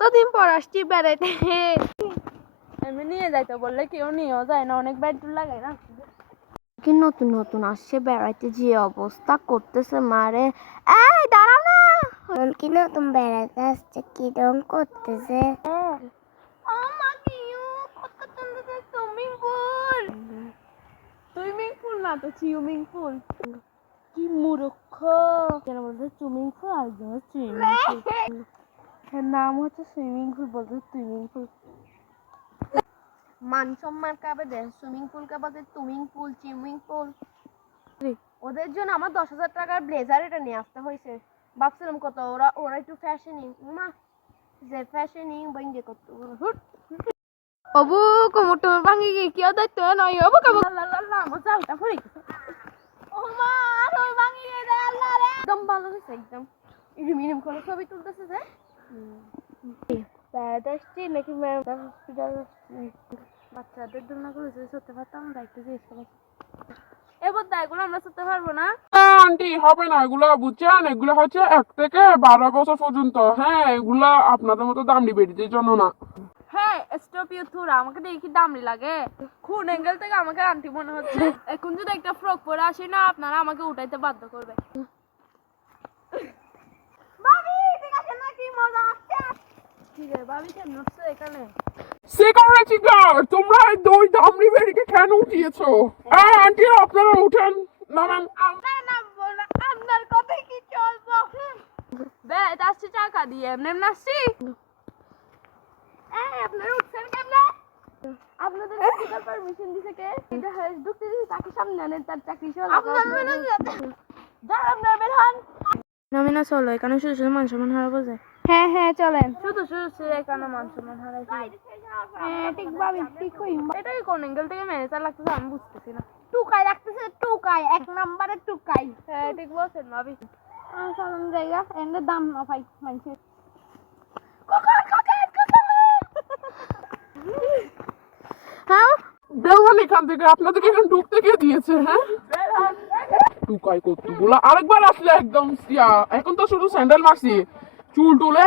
কতদিন পর আসছি বেড়াইতে, এমনি নিয়ে যাইতে বললে কেউ নিয়েও যায় না, অনেক ব্যাডুল লাগায় না। কি নতুন নতুন আসছে বেড়াইতে, যে অবস্থা করতেছে মারে। এই দাঁড়াও না, কি নতুন বেড়াতে আসছে, কি রং করতেছে? সুইমিং পুল, সুইমিং পুল না তো সুইমিং পুল। কি মূর্খ, কেন বলতে সুইমিং পুল আর সুইমিং পুল, নাম হচ্ছে সুইমিং পুল, বলতে সুইমিং পুল। মান সম্মান কাবে দেয়, সুইমিং পুল কে বলতে সুইমিং পুল, সুইমিং পুল। ওদের জন্য আমার 10,000 টাকার ব্লেজার এটা নিয়ে আসতে হয়েছে। ভাবছিলাম কত, ওরা ওরা একটু ফ্যাশনিং, মা যে ফ্যাশনিং বইঙ্গে করতে অবু কোমর টোমর ভাঙি গিয়ে কি দায়িত্ব নয় অবু কাবু আল্লাহ আমার চালটা পড়ে গেছে। ও মা তোর ভাঙি গিয়ে দে আল্লাহ রে, একদম ভালো হয়েছে, একদম ইরুমিরুম করে ছবি তুলতেছে যে প্যারাডাইসটি নাকি হসপিটাল। বাচ্চাদের জন্য করে করতে পারতাম, দায়িত্ব জিজ্ঞেস করেছি। এবার এগুলো আমরা করতে পারবো না আন্টি, হবে না এগুলো, বুঝছেন? এগুলো হচ্ছে 1 থেকে 12 বছর পর্যন্ত। হ্যাঁ, এগুলা আপনাদের মতো দামড়ি বেরিদের জন্য না। হ্যাঁ স্টপ ইউ থুরা, আমাকে দেখি দামড়ি লাগে, কোন অ্যাঙ্গেল থেকে আমাকে আন্টি মনে হচ্ছে। এখন যদি একটা ফ্রক পরে আসি না, আপনারা আমাকে উঠাইতে বাধ্য করবে। ভাবি ঠিক আছে নাকি, মজা আসছে? ঠিক আছে ভাবি, কেমন হচ্ছে এখানে? সিকিউরিটি গার্ড, তোমরা এই দুই দামড়ি বেরিকে কেন উঠিয়েছো? আন্টি, আপনারা উঠেন, নামেন। আপনার নাম বলে আপনার কথাই কি চলবো? বেদ আসছি টাকা দিয়ে, এমনি এমনি আসছি। আপনারা উঠছেন কেমনে? আপনাদের মেডিকেল পারমিশন দিছে কে? এটা হাউস ঢুকতে দিছে, তাকে সামনে আনেন, তার চাকরি সহ আপনার মেনে যান, আপনার বের হন। নামিনা চলো, এখানে শুধু শুধু মান সম্মান হারাবো যায়। হ্যাঁ হ্যাঁ চলেন, শুধু শুধু এখানে মান সম্মান হারাইছি। হ্যাঁ ঠিক ভাবি, ঠিক কই। এটা কি কোন অ্যাঙ্গেল থেকে ম্যানেজার লাগতেছে আমি বুঝতেছি না। টুকাই রাখতেছে, টুকাই এক নম্বরে টুকাই। হ্যাঁ ঠিক বলছেন ভাবি। সাধারণ জায়গা এনে দাম না পাই মানুষের। হ্যাঁ বেরোন এখান থেকে, আপনাদেরকে এখানে ঢুকতে কে দিয়েছে? হ্যাঁ, টুকাই কতগুলো, আরেকবার আসলে একদম এখন তো শুধু স্যান্ডেল মারছি, চুল টুলে।